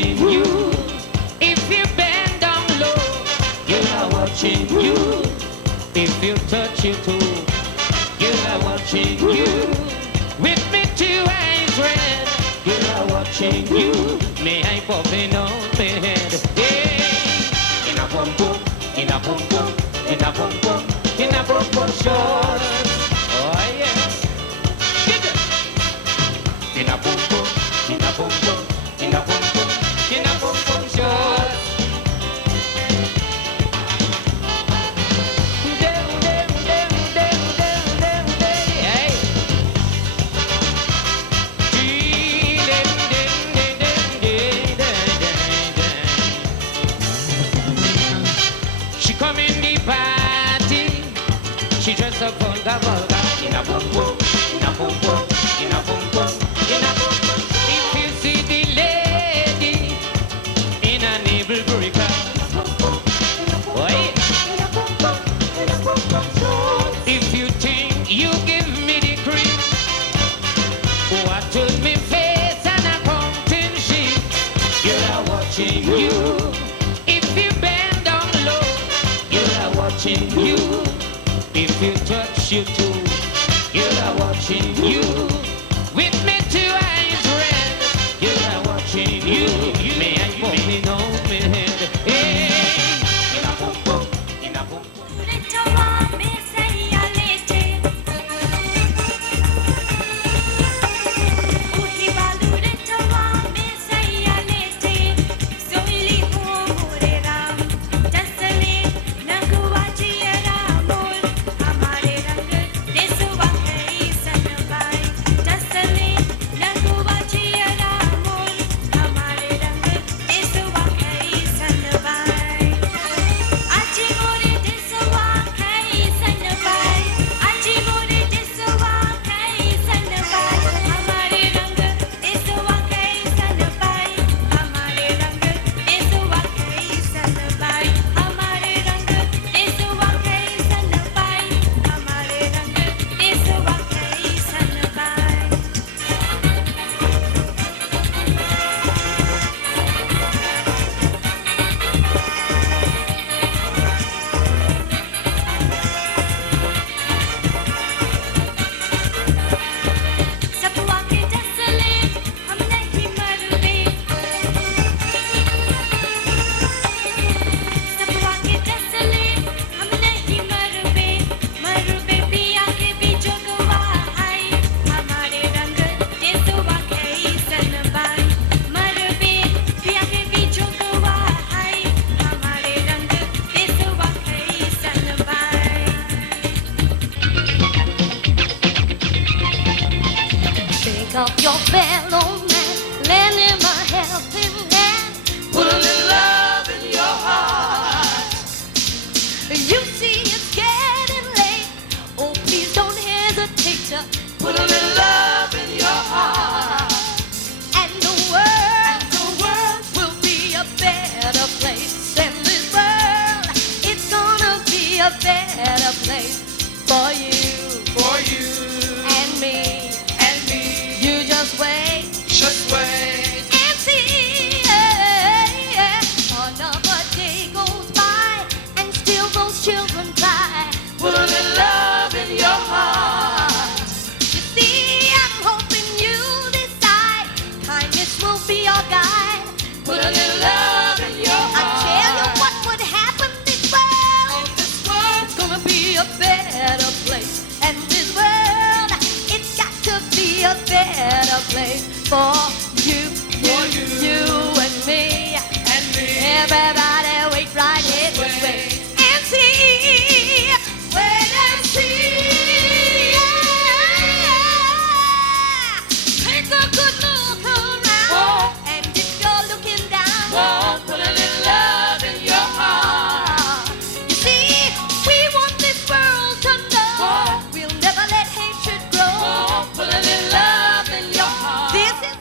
watching you. If you bend down low, you are watching you. If you touch your toe, you are watching you. With me two eyes red, you are watching you. May I pop in on my head? Hey, in a pum pum, in a pum pum, in a pum pum, in a pum pum short. Oh yes, get it. In a pum pum, in a pum pum, in a pum pum, in a pum pum short. She come in the party, she dress up on the vulgar. In a boom boom, in a boom boom, in a boom boom, in a boom boom. If you see the lady in a navel breaker, if you think you give me the cream, what told me face and a counting sheet, you are watching you. If you bend down low, you are watching you. If you touch your toe, you are watching you. With me two eyes red, you are watching you. May I put me on my head? Hey, in a boom boom, in a boom boom. Of your fellow man, lend him a helping hand. Put a little love in your heart. You see it's getting late. Oh, please don't hesitate to Put a little love in your heart. and the world will be a better place. And this world, it's gonna be a better place for you For you and me. and me. You just wait Just wait. and see. Another day goes by and still those children cry. Put a little love in your heart. You see, I'm hoping you decide kindness will be your guide. Put a little love in your I tell you heart. what would happen this world. This world's gonna be a better place. And this world, it's got to be a better place for you, For you and me. and me. Everybody wait right here, just wait and see. Wait and see. Take a good look around. Whoa. And if you're looking down, Whoa, put a little love in your heart. you see, we want this world to know Whoa. we'll never let hatred grow. Whoa, put a little love in your heart. This is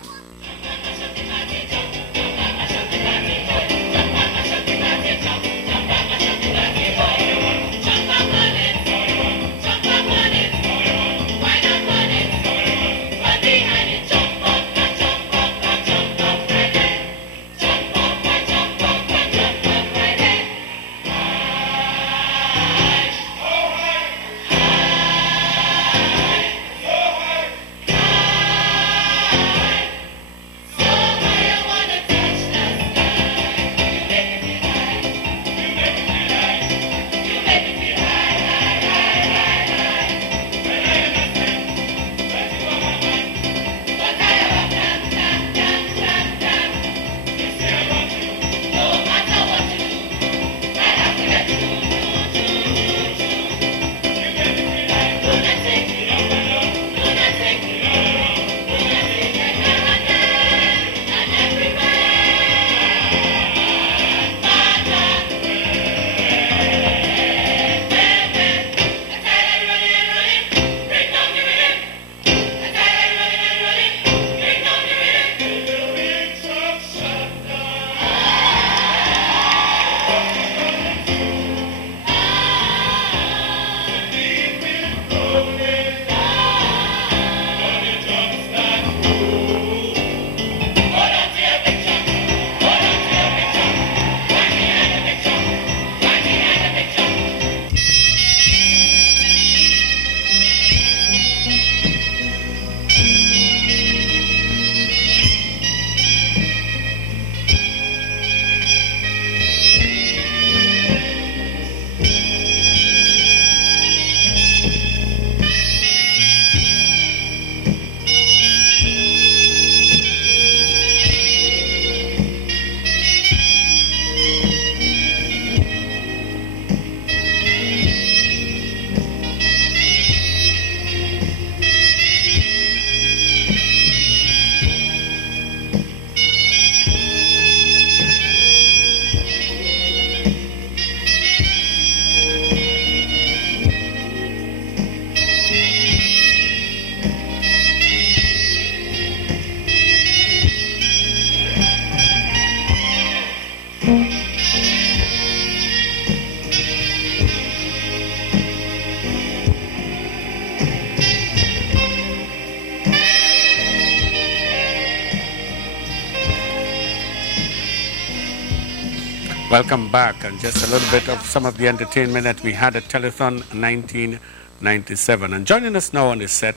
Welcome back, and just a little bit of some of the entertainment that we had at Telethon 1997. And joining us now on the set,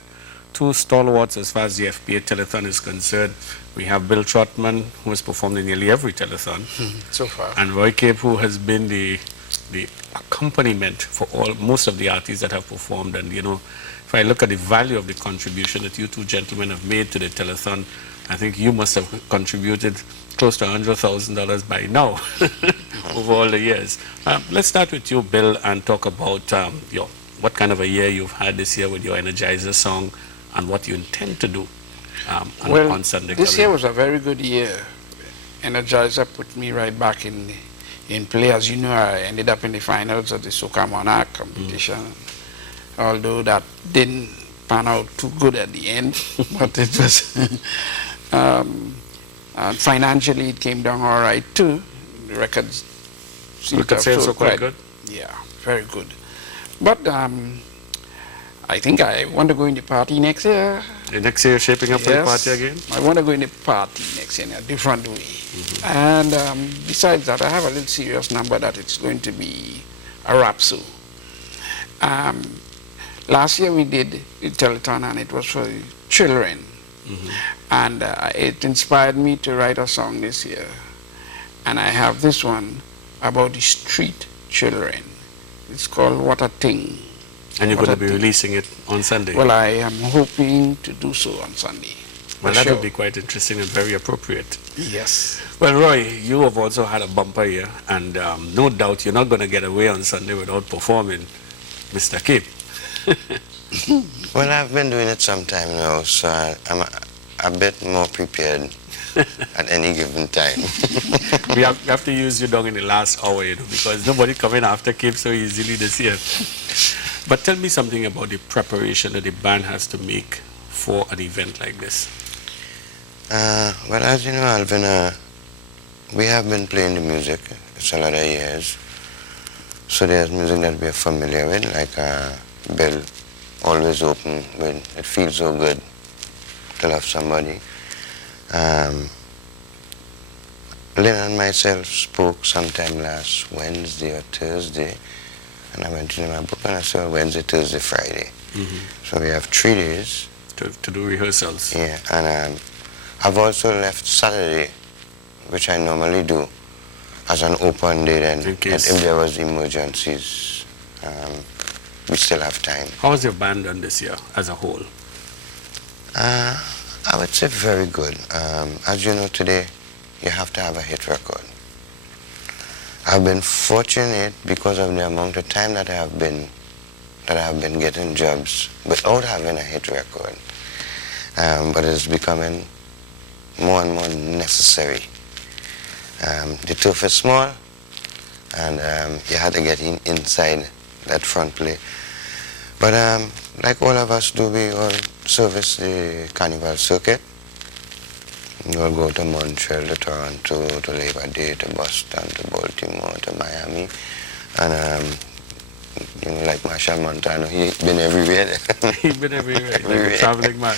two stalwarts as far as the FPA Telethon is concerned. We have Bill Trotman, who has performed in nearly every telethon, so far. and Roy Cape, who has been the accompaniment for most of the artists that have performed. And if I look at the value of the contribution that you two gentlemen have made to the telethon, I think you must have contributed close to $100,000 by now over all the years. Let's start with you, Bill, and talk about what kind of a year you've had this year with your Energizer song and what you intend to do on Sunday. This year was a very good year. Energizer put me right back in play. As you know, I ended up in the finals of the Soca Monarch competition, although that didn't pan out too good at the end, but it was financially it came down all right too. The records seemed to have sales were sold quite good. Yeah, very good. But I think I want to go in the party next year. Next year, shaping up for the party again? I want to go in the party next year in a different way. And besides that, I have a little serious number that it's going to be a rap show. Last year we did a telethon and it was for children. And it inspired me to write a song this year. And I have this one about the street children. It's called What a Thing. And you're going to be releasing it on Sunday? Well, I am hoping to do so on Sunday. Well, that would be quite interesting and very appropriate. Yes. Well, Roy, you have also had a bumper year, and no doubt you're not going to get away on Sunday without performing Mr. Cape. Well, I've been doing it some time now, so I'm a bit more prepared at any given time. We have to use you down in the last hour, because nobody coming after Cape so easily this year. But tell me something about the preparation that the band has to make for an event like this. Well, as you know, Alvin, we have been playing the music. It's a lot of years. So there's music that we're familiar with, like Bill, always open with. It feels so good to love somebody. Lynn and myself spoke sometime last Wednesday or Thursday, and I went to my book and I said Wednesday, Thursday, Friday. So we have 3 days. To do rehearsals. Yeah, and I've also left Saturday, which I normally do, as an open day then. If there was emergencies, we still have time. How has your band done this year as a whole? I would say very good. As you know, today you have to have a hit record. I've been fortunate because of the amount of time that I have been getting jobs without having a hit record. But it's becoming more and more necessary. The turf is small, and you had to get inside that front play. But like all of us do, we all service the carnival circuit. We all go to Montreal, to Toronto, to Labor Day, to Boston, to Baltimore, to Miami. And like Marshall Montano, he's been everywhere. He's been everywhere, like a traveling man.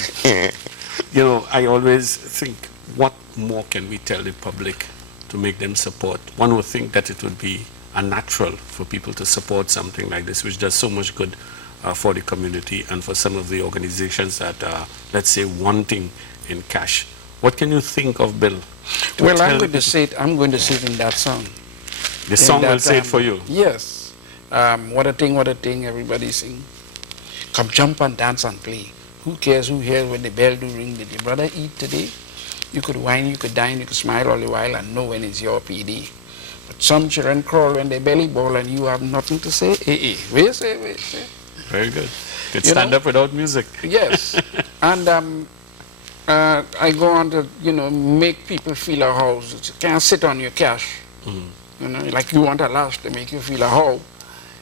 I always think, what more can we tell the public to make them support? One would think that it would be unnatural for people to support something like this, which does so much good for the community and for some of the organizations that are, let's say, wanting in cash. What can you think of, Bill? Well, I'm going to say it in that song. The song will say it for you? Yes. What a thing, everybody sing. Come jump and dance and play. Who cares who hears when the bell do ring? Did your brother eat today? You could whine, you could dine, you could smile all the while and know when it's your PD. But some children crawl when they belly ball and you have nothing to say. Wait, say. Very good. You could stand up without music. Yes. And I go on to, make people feel a house. You can't sit on your cash. Like you want a lash to make you feel a hoe.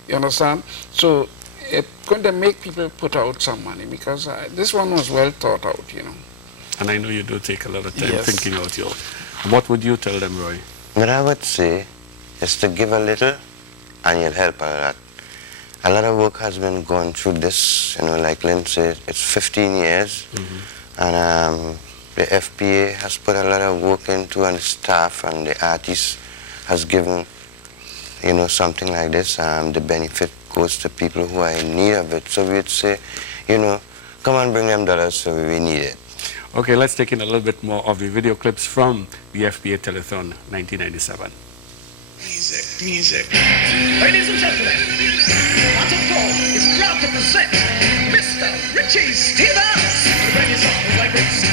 You understand? So it's going to make people put out some money because this one was well thought out, And I know you do take a lot of time thinking out your... What would you tell them, Roy? What I would say is to give a little and you'll help a lot. A lot of work has been gone through this, like Lynn said, it's 15 years. And the FPA has put a lot of work into, and the staff and the artists has given you know, something like this, the benefit goes to people who are in need of it. So we'd say, you know, come on, bring them dollars, so we need it. Okay, let's take in a little bit more of the video clips from the FBA Telethon 1997. Music. Ladies and gentlemen, out of four is proud to present Mr. Richie Stevens. When his song was like this.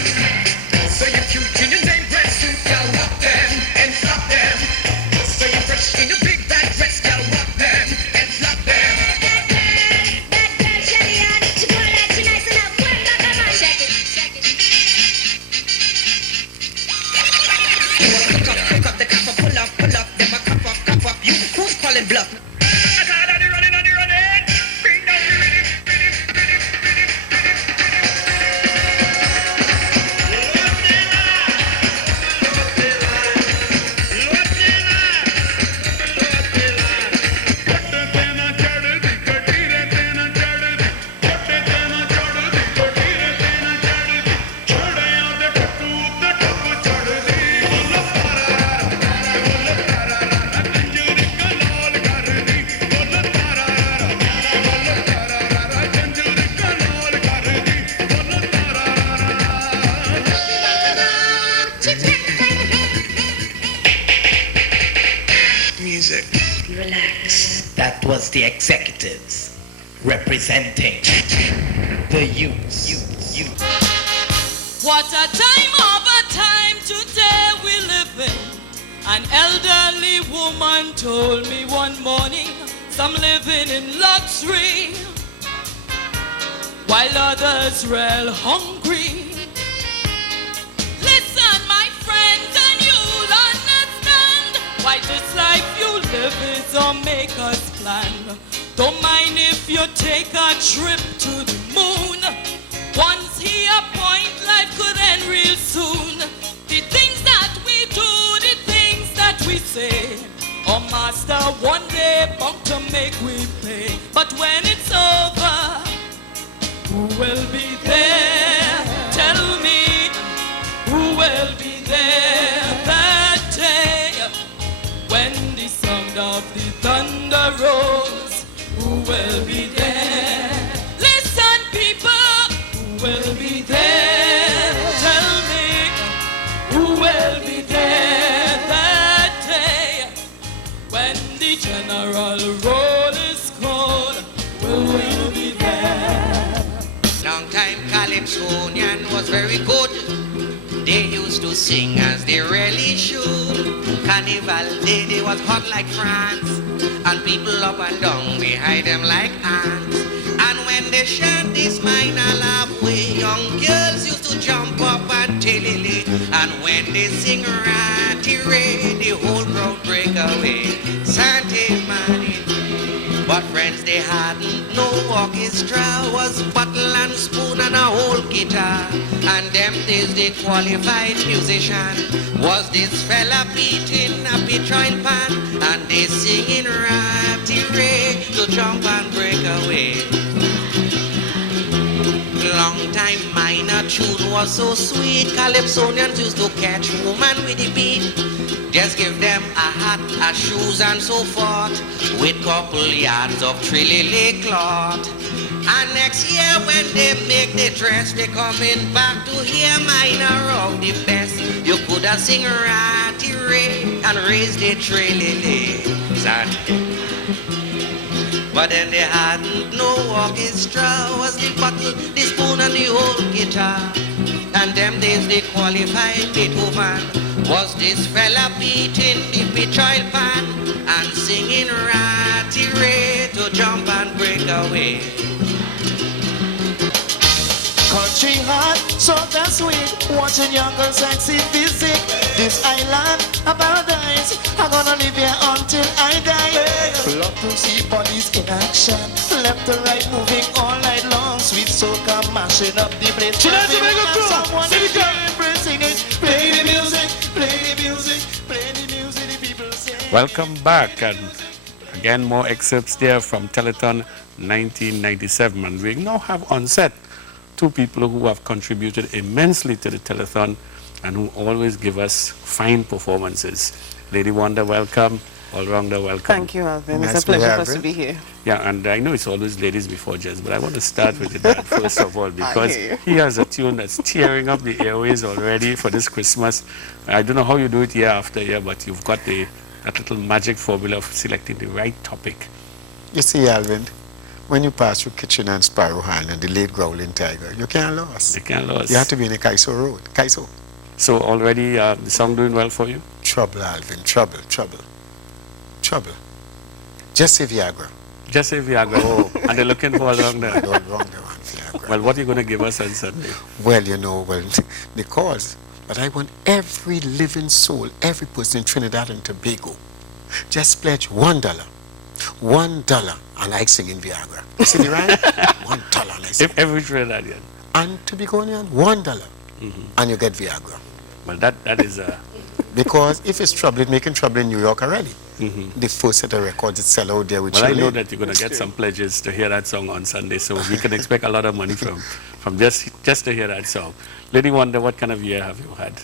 So you cute in your name dress, y'all rock them and flop them. So you fresh in your big bad dress, y'all rock them and flop them. That girl, Shelly, I need to go like you nice enough. One back, come on, check it. Hook up the copper, pull up, them a cup up. You who's calling bluff? Relax. That was the executives representing the youth. What a time of a time today we live in. An elderly woman told me one morning, some living in luxury, while others real hungry. Listen, my friends, and you'll understand why this life you live is a maker's plan. Don't mind if you take a trip to the moon. Once he appoint, life could end real soon. The things that we do, the things that we say, oh master, one day bound to make we pay. But when it's over, who will be there? Tell me, who will be there that day? When the sound of the thunder rolls, who will be there? Listen, people, who will be there? Tell me, who will be there that day? When the general roll is called, who will be there? Long time Calypsonian was very good. They used to sing as they really should. Carnival day, they was hot like France, and people up and down behind them like ants. And when they chant this minor love way, young girls used to jump up and tell-lily. And when they sing Ratty-Ray, the whole crowd break away. Sante Mani. But friends, they hadn't no orchestra, was bottle and spoon and a whole guitar. And them days they qualified musician was this fella beating a petrol pan, and they singing Ratty-Ray to jump and break away. Long time minor tune was so sweet, Calypsonians used to catch woman with the beat. Just give them a hat, a shoes and so forth, with couple yards of trilly cloth. And next year when they make the dress, they coming back to hear minor of the best. You could have sing Ratty-Ray and raise the trilly. But then they hadn't no orchestra, was the bottle, the spoon and the whole guitar. And them days they qualified Beethoven, was this fella beating the petrol pan and singing Ratty-Ray to jump and break away. Country hot, so that's sweet. Watching young girls sexy physique. This island, a paradise. I'm gonna live here until I die. Love to see bodies in action. Left to right, moving all night long. Sweet soca mashing up the place. Someone is embracing it. Play the music, play the music, play the music. The people say. Welcome back, and again more excerpts there from Telethon 1997. And we now have on set two people who have contributed immensely to the Telethon and who always give us fine performances. Lady Wanda, welcome. All-rounder, welcome. Thank you, Alvin. Nice It's a to pleasure have for us to you. be here. Yeah, and I know it's always ladies before gents, but I want to start with your dad first of all, because hear you. he has a tune that's tearing up the airways already for this Christmas. I don't know how you do it year after year, but you've got that little magic formula of selecting the right topic. You see, Alvin, when you pass through Kitchen and Sparrow Hand and the late Growling Tiger, you can't lose. You can't lose. You have to be in the Calypso Road. Calypso. So already the song doing well for you? Trouble, Alvin. Trouble, trouble. Trouble. Just say Viagra. Just say Viagra. Oh, and they're looking for all-rounder. All wrong there on Viagra. Well, what are you going to give us on Sunday? Well, you know, the cause. But I want every living soul, every person in Trinidad and Tobago, just pledge $1. $1, and I sing in Viagra. You see me right? $1, and I sing. If every Trinidadian. And Tobagonian, $1, and you get Viagra. Well, that is Because if it's trouble, it's making trouble in New York already. The first set of records that sell out there with Well, I Chile. know that you're going to get some pledges to hear that song on Sunday, so we can expect a lot of money from just to hear that song. Lady Wonder, what kind of year have you had?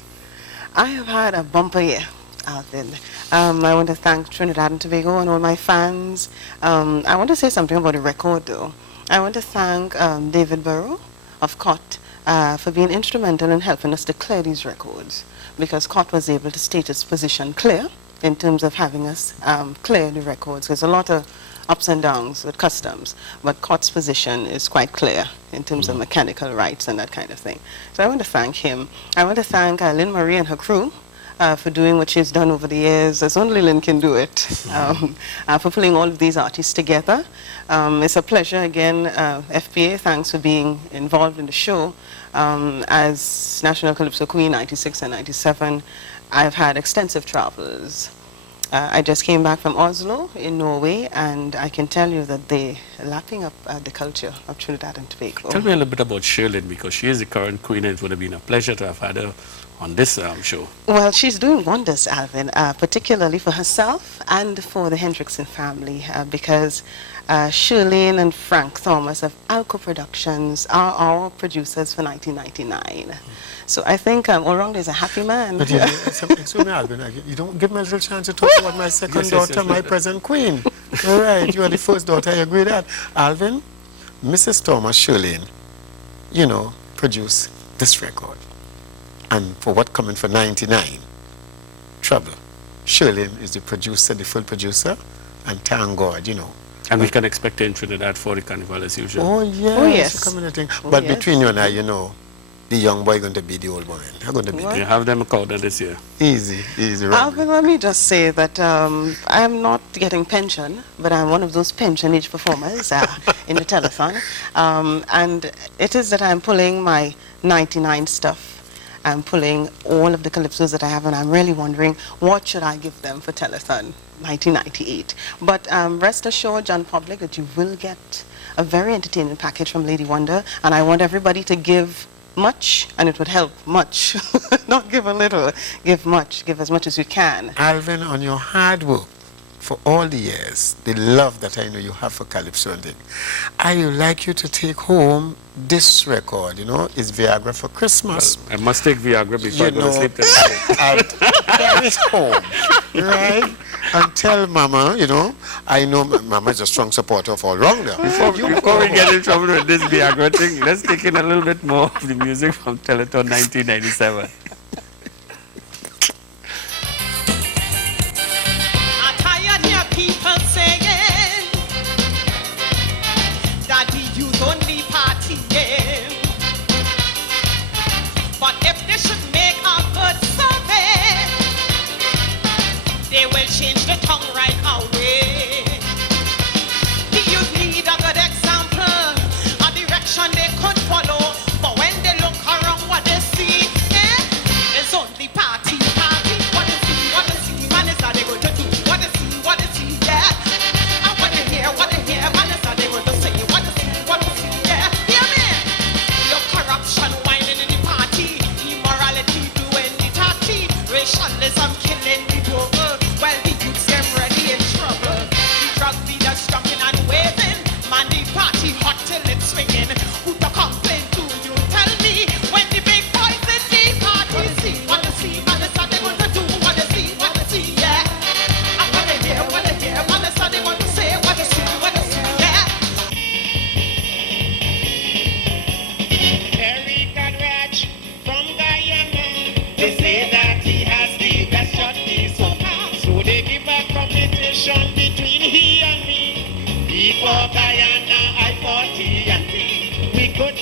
I have had a bumper year, Alvin. I want to thank Trinidad and Tobago and all my fans. I want to say something about the record, though. I want to thank David Burrow of COT for being instrumental in helping us to clear these records, because COT was able to state its position clear in terms of having us clear the records. There's a lot of ups and downs with customs, but COT's position is quite clear in terms of mechanical rights and that kind of thing. So I want to thank him. I want to thank Lynn Marie and her crew for doing what she's done over the years, as only Lynn can do it, for pulling all of these artists together. It's a pleasure again. FPA, thanks for being involved in the show. As National Calypso Queen 96 and 97, I've had extensive travels. I just came back from Oslo in Norway, and I can tell you that they're lapping up the culture of Trinidad and Tobago. Tell me a little bit about Shirley, because she is the current queen, and it would have been a pleasure to have had her on this show. Well, she's doing wonders, Alvin, particularly for herself and for the Hendrickson family, because Shirlene and Frank Thomas of Alco Productions are our producers for 1999. So I think Orang is a happy man. But excuse me, Alvin, you don't give me a little chance to talk about my second daughter, my present queen. All right, you are the first daughter, I agree with that. Alvin, Mrs. Thomas Shirlene, you know, produced this record. And for what coming for 99, Trouble. Shirlene is the producer, the full producer, and thank God, you know. And we can expect her in Trinidad for the carnival as usual. Oh, yes. Oh, yes. Thing. Oh, But yes. between you and I, you know, the young boy going to be the old boy. I'm going to be You have them a corner this year. easy, right? Alvin, let me just say that I'm not getting pension, but I'm one of those pension age performers in the telethon. And it is that I'm pulling my 99 stuff. I'm pulling all of the calypsos that I have, and I'm really wondering what should I give them for telethon 1998. But rest assured, John Public, that you will get a very entertaining package from Lady Wonder, and I want everybody to give much, and it would help much. Not give a little, give much, give as much as you can. Alvin, on your hard work for all the years, the love that I know you have for Calypso and thing, I would like you to take home this record, you know, it's Viagra for Christmas. I must take Viagra before I go to sleep tonight. I'll carry it home, right? And tell Mama, you know, I know Mama is a strong supporter of all wrong there. Before we get in trouble with this Viagra thing, let's take in a little bit more of the music from Telethon 1997. I'm tired hear people saying that the youth only partying. But if they should make a good survey, they will change the tongue right away. The youth need a good example, a direction they could follow. But when they look around what they see,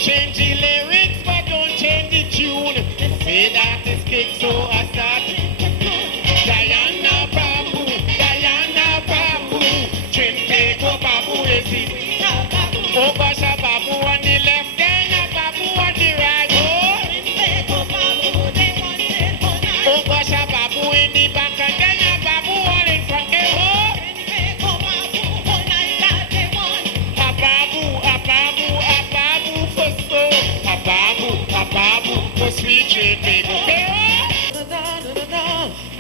change the lyrics, but don't change the tune. Say that it's kick, so I start. Diana Babu, Trimpeco Babu is it. Oh, Basha Babu on the left, Diana Babu on the right. Oh, Basha Babu in the back, and Diana Babu all in front. For sweet treat, baby.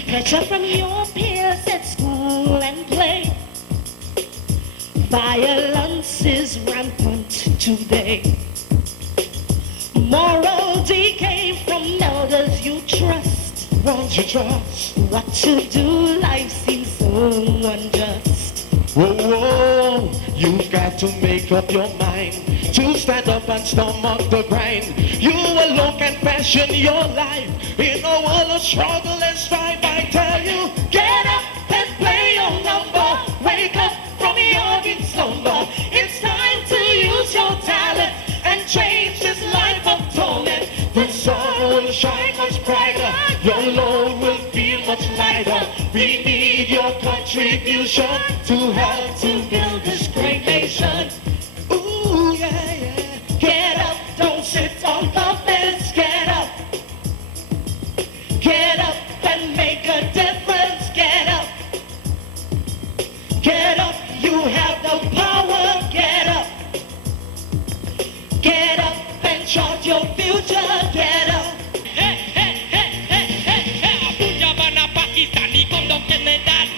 Pressure from your peers at school and play. Violence is rampant today. Moral decay from elders you trust. Won't you trust? What to do, life seems so unjust. Whoa, whoa, you've got to make up your mind to stand up and stomach the grind. You alone can fashion your life in a world of struggle and strife. I tell you, get up and play your number. Wake up from your deep slumber. It's time to use your talent and change this life of torment. The sun will shine much brighter. Your load will feel much lighter. We need your contribution to help to build this great nation. Ooh, yeah, yeah. Get up, don't sit on the fence. Get up. Get up and make a difference. Get up. Get up, you have the power. Get up. Get up and chart your future. Get up. Punjabana Pakistani come down Telethon.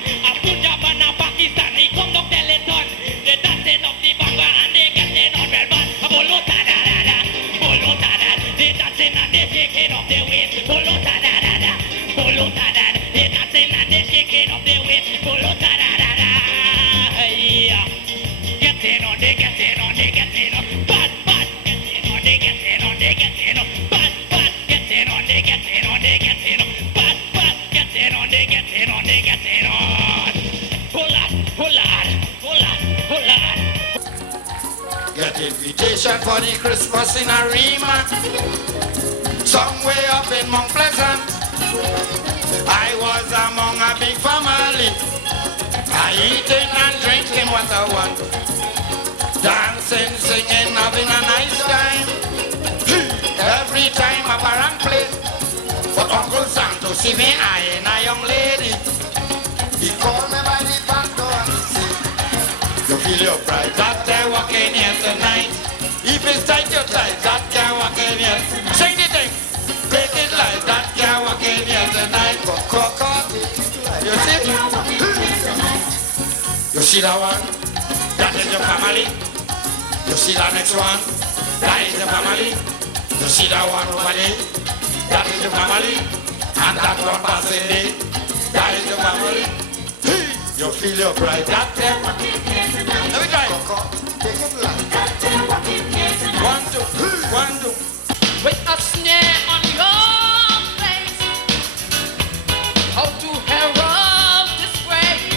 Punjabana Pakistani come down Telethon. They dancing up the banga and they getting on well bad. Bolo ta da da da, bolo ta da. They dancing and they shaking up their waist. Bolo ta da da da, bolo ta da. They dancing and they shaking up their waist. Bolo ta da da da. Yeah. Getting on, they getting on, they getting on. Bad, bad. Getting on, they getting on, they getting on. Bad, bad. Getting on, they getting on, they getting on. Bad, bad. Getting on, they getting on, they getting on. Hold on, hold on, hold on, hold on. Get invitation for the Christmas in Arima, somewhere up in Mount Pleasant. I was among a big family, I eating and drinking what I want, dancing, singing, having a nice time. Every time a parang play, but Uncle Santo see me eyeing a young lady. He called me by the back door and he said, you feel your pride, that they're walking here tonight. If it's tight, you're tight, that can't walk in here. Sing the thing, take it like that can't walk in here tonight. You see? You see that one? That is your family. You see that next one? That is your family. You see that one over there? That is your family. And that one passing there? That is your family. You feel your pride, that there. Let me try. Take it like. 1, 2, 1, 2. With a snare on your face, how to herald disgrace.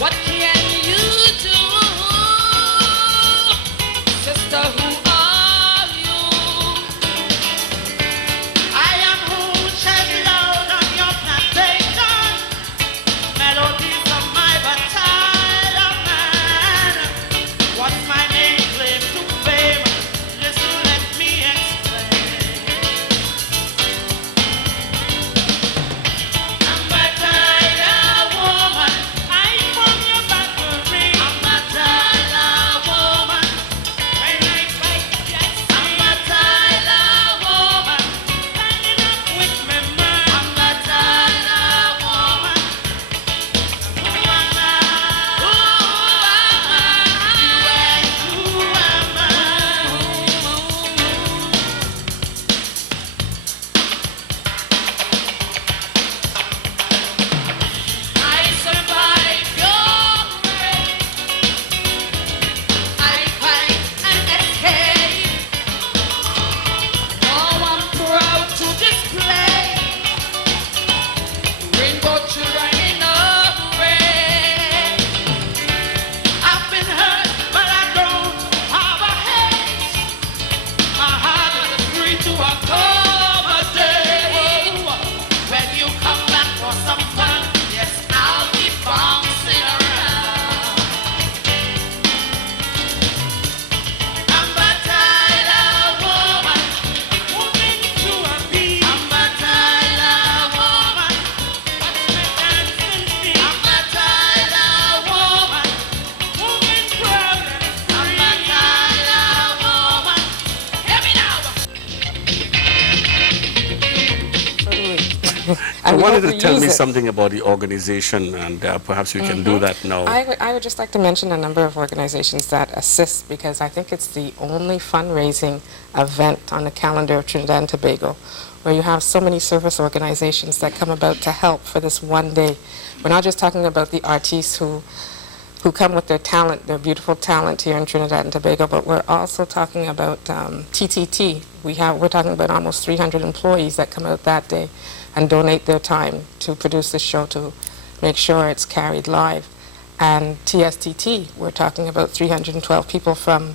What can you do, sister? Who are you? I am who shall loud on your plantation. Melodies of my battalion man. What's my name? Claim to fame. Listen, let I we wanted hope to we tell use me it. something about the organization, and perhaps we can do that now. I would just like to mention a number of organizations that assist, because I think it's the only fundraising event on the calendar of Trinidad and Tobago where you have so many service organizations that come about to help for this one day. We're not just talking about the artists who come with their talent, their beautiful talent here in Trinidad and Tobago, but we're also talking about TTT. We're talking about almost 300 employees that come out that day and donate their time to produce the show, to make sure it's carried live. And TSTT, we're talking about 312 people from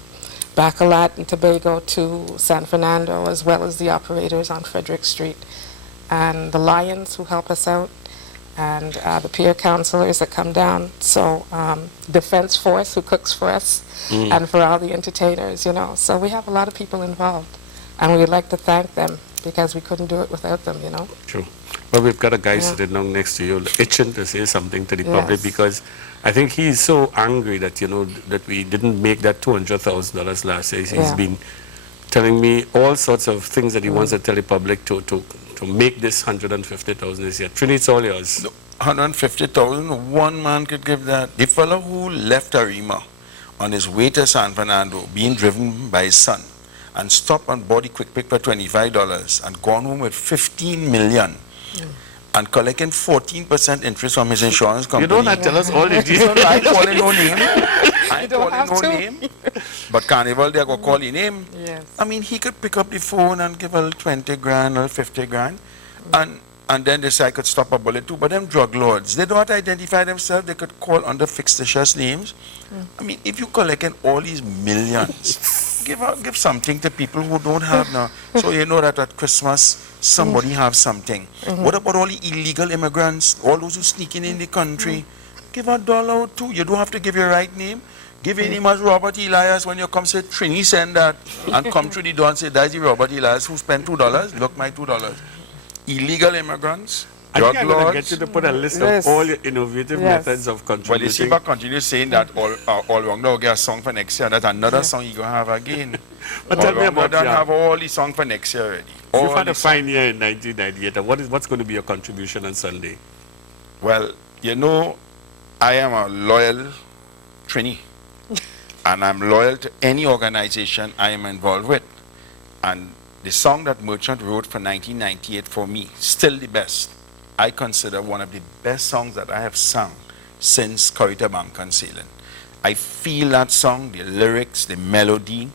Bacalat and Tobago to San Fernando, as well as the operators on Frederick Street, and the Lions who help us out, and the peer counselors that come down. So Defense Force who cooks for us, and for all the entertainers, you know. So we have a lot of people involved, and we would like to thank them because we couldn't do it without them, you know. True. Well, we've got a guy sitting down next to you, itching to say something to the public, because I think he's so angry that, you know, that we didn't make that $200,000 last year. He's been telling me all sorts of things that he wants to tell the public to make this $150,000 this year. Trini, it's all yours. 150,000, one man could give that. The fellow who left Arima on his way to San Fernando, being driven by his son, and stopped on Body Quick Pick for $25 and gone home with 15 million and collecting 14% interest from his insurance company. You don't have to tell us all the details. I call it no name. I You don't call it have no to. name. But Carnival, they go call his name. Yes. I mean, he could pick up the phone and give a little 20 grand or 50 grand. And then they say I could stop a bullet too. But them drug lords, they don't identify themselves. They could call under fictitious names. I mean, if you collecting all these millions, give something to people who don't have now. So you know that at Christmas, somebody have something. What about all the illegal immigrants, all those who sneaking in the country? Give $1 or $2. You don't have to give your right name. Give your name as Robert Elias. When you come say Trini, send that, and come through the door and say that's the Robert Elias who spent $2. Look, my $2. Illegal immigrants, I drug think I'm going to lords. get you to put a list of all your innovative methods of contributing. Well, you see, if I continue saying that all wrong, now get a song for next year. That's another song you're going to have again. But tell me about don't your... have all the song for next year already. You've had a fine year in 1998. What's going to be your contribution on Sunday? Well, you know, I am a loyal Trini. And I'm loyal to any organization I am involved with. And the song that Merchant wrote for 1998 for me, still the best. I consider one of the best songs that I have sung since Corita Bank and Sailing. I feel that song, the lyrics, the melody.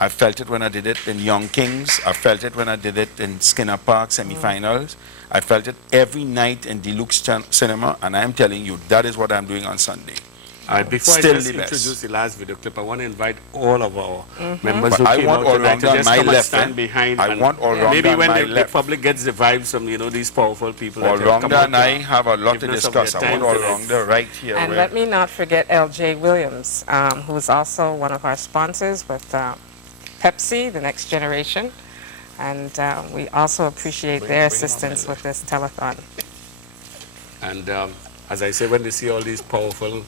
I felt it when I did it in Young Kings. I felt it when I did it in Skinner Park semifinals. I felt it every night in Deluxe Cinema. And I'm telling you, that is what I'm doing on Sunday. Before Still I just the best. introduce the last video clip, I want to invite all of our members But who I came want out tonight to all-rounder just on my come and left, stand eh? behind. I and want all-rounder maybe on when my the left. public gets the vibes from, you know, these powerful people that have come All-rounder out and I have a lot to giving us of their discuss. I time want today. all-rounder right here. And where- let me not forget L.J. Williams, who is also one of our sponsors with Pepsi, the next generation. And we also appreciate their assistance with this telethon. And as I say, when they see all these powerful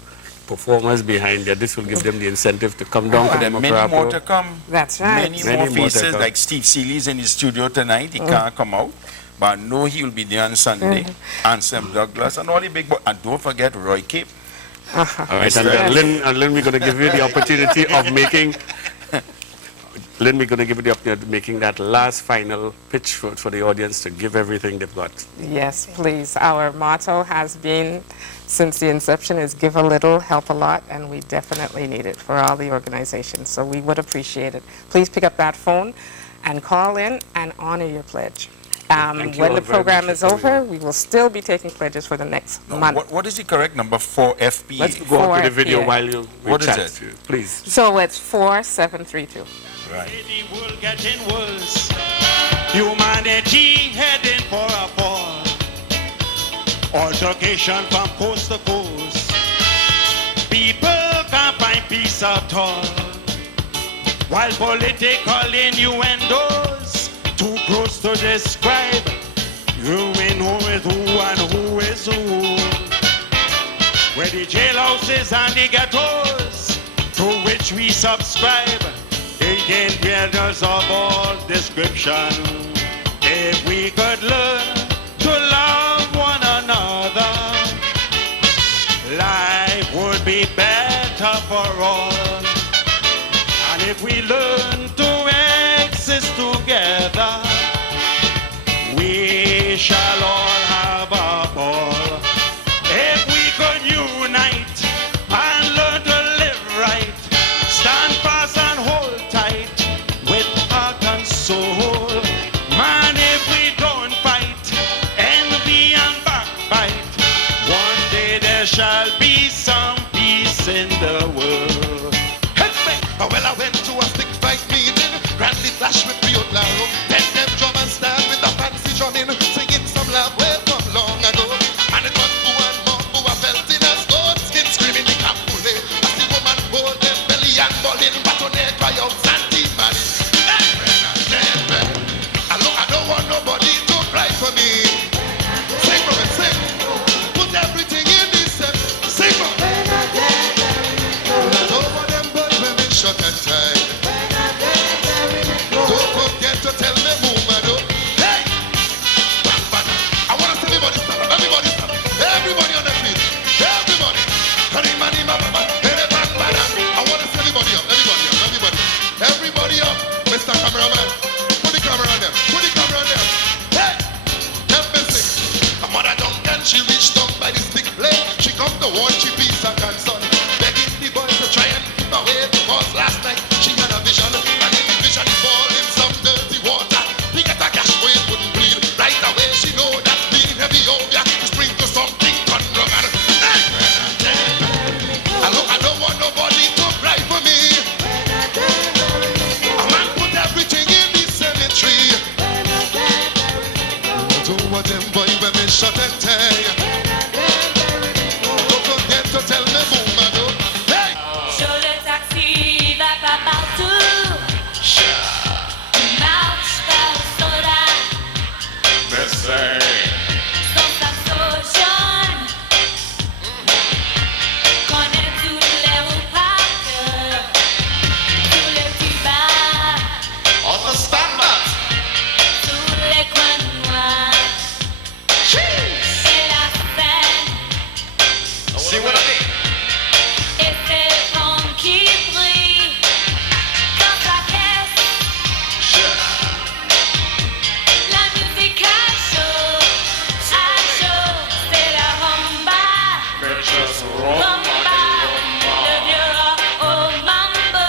performers behind there, this will give them the incentive to come down to There them. are many more to come. That's right. Many Many more more to faces, come. like Steve Seeley's in the studio tonight. He can't come out. But I know he will be there on Sunday. And Sam Douglas and all the big boys. And don't forget Roy Cape. All right, and Lynn, we're going to give you the opportunity of making... Lynn, we're going to give you the opportunity of making that last final pitch for the audience to give everything they've got. Yes, please. Our motto has been, since the inception, is give a little, help a lot, and we definitely need it for all the organizations. So we would appreciate it. Please pick up that phone and call in and honor your pledge. Thank you When all the very program much is for coming over, we will still be taking pledges for the next No, month. what is the correct number for FPA? Let's go on to the 4 video p.m. while we What is chat. it? Please. So it's 4732. Right. The world getting worse. Humanity heading for a fall. Altercation from coast to coast. People can't find peace at all. While political innuendos too gross to describe. You may know it who and who is who. Where the jailhouses and the ghettos to which we subscribe. Again, invaders of all description. If we could learn to love better for all. And if we learn to exist together, we shall all have a ball. If we could unite and learn to live right, stand fast and hold tight with heart and soul. Man, if we don't fight, envy and backbite, one day there shall be some peace in the world. Well, I went to a stick fight meeting, grandly flash with Rio Claro. Then them drum and stand with a fancy drumming, singing some love way from long ago. And it was boo and mom who are belting us, goat skin screaming the capule. As the woman hold them belly and ballin', but on their cry out, Santi Mali. I don't want nobody to cry for me. Sing from it, sing. Put everything in this set. Sing from it. Shut and tight. Don't forget to tell me who I do. Hey! I want to see everybody stand up. Everybody stand up. Everybody on their feet. Everybody. I want to see everybody up. Everybody. Everybody up. Mr. Cameraman. Put the camera on them. Put the camera on them. Hey! Help me sing. A mother down and she reached down by the stick plate. She come to watch she peace and concern. Begging the boys to try and keep away. Because last night she had a vision, and in the vision it fall in some dirty water. He get a gash where it wouldn't bleed. Right away she know that being heavy over to spring to something done wrong. I don't want nobody to cry for me. A man put everything in the cemetery. Don't want them boy when me shut and tie. Don't forget to tell me boom and do. Hey! Sur le taxi va pas partout. Marche pas au soda. Sans sa sauce jaune. Connais tous les rues par cœur. Tous les petits bars. On the standard. Tous les coins noirs. Et la scène. See what I mean? Et c'est vent qui brille dans sa caisse. La musique à chaud, c'est la rumba. Rumba, le vieux rock au mambo.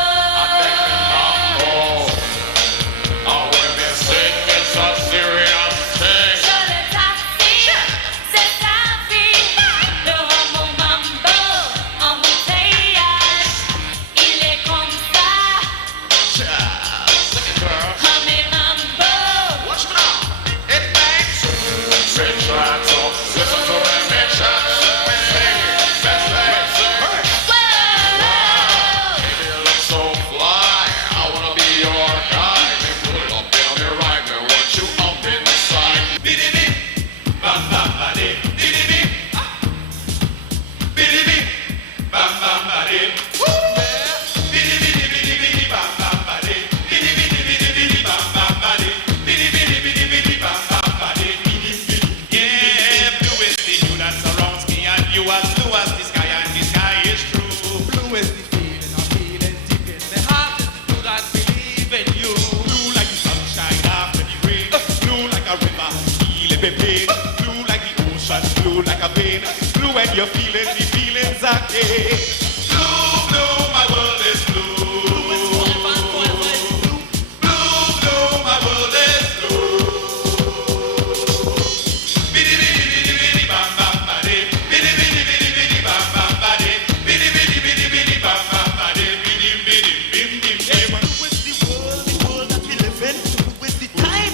Sur le taxi, c'est sa vie. Le rhum au mambo, embouteillage. Il est comme ça. Rhum et mambo. Watch me now. It makes Yeah, blue is the hue that surrounds me, and you as blue as the sky, and the sky is true. Blue is the feeling I'm feeling deep in my heart, is the blue that believe in you. Blue like the sunshine after the rain, blue like a river, feeling the pain. Blue like the ocean, blue like a vein. Blue when you're feeling the feelings again. Blue, blue, my world is blue. Blue, my world is blue. Biddy biddy biddy biddy bam bam badi. Biddy biddy biddy biddy bam bam badi. Biddy biddy biddy biddy bam bam badi. Biddy biddy bim bim bim. Blue is the world that we live in. Blue is the time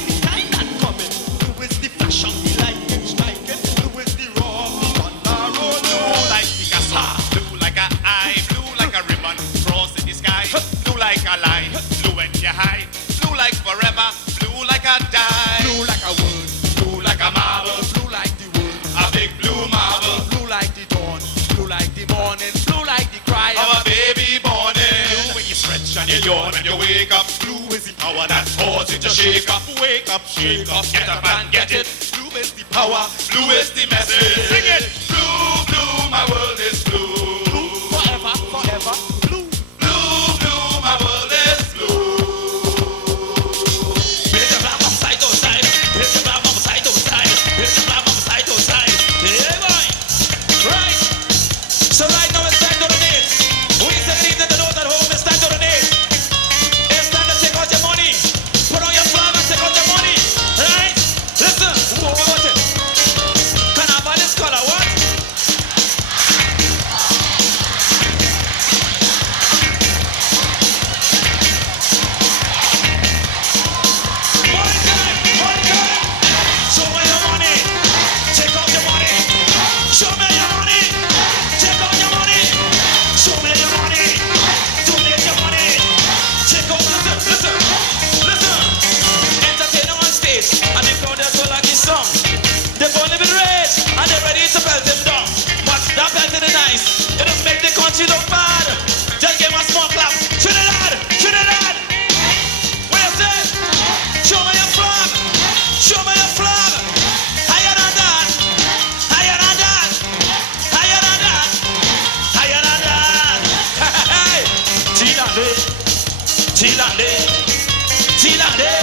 that's coming. Blue is the fashion, the liking, striking. Blue is the raw, on the road. Blue like the gas, blue like a eye, blue like a ribbon cross in the sky. Blue like a line, blue when you high. Blue like forever, blue like a die. Blue like a word, blue like a marble. Blue like the wood, a big blue marble. Blue like the dawn, blue like the morning. Blue like the cry of a baby born. Blue when you stretch and you yawn when you wake up. Blue is the power that causes you to shake up. Wake up, shake up, get up and get it. Blue is the power, blue is the message. Sing it! Blue, blue, my world is blue. Blue forever, forever. what you look bad. Just give a small clap. Trinidad, Trinidad. What you say? Show me your flag. Show me your flag. Higher than that. Higher than that. Higher than that. Higher than that. Hey, Chilande, Chilande, Chilande,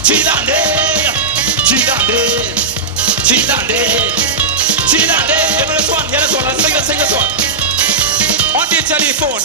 Chilande, Chilande, Chilande, Chilande. Give me this one. Hear this one. Let's sing this one. On the telephone,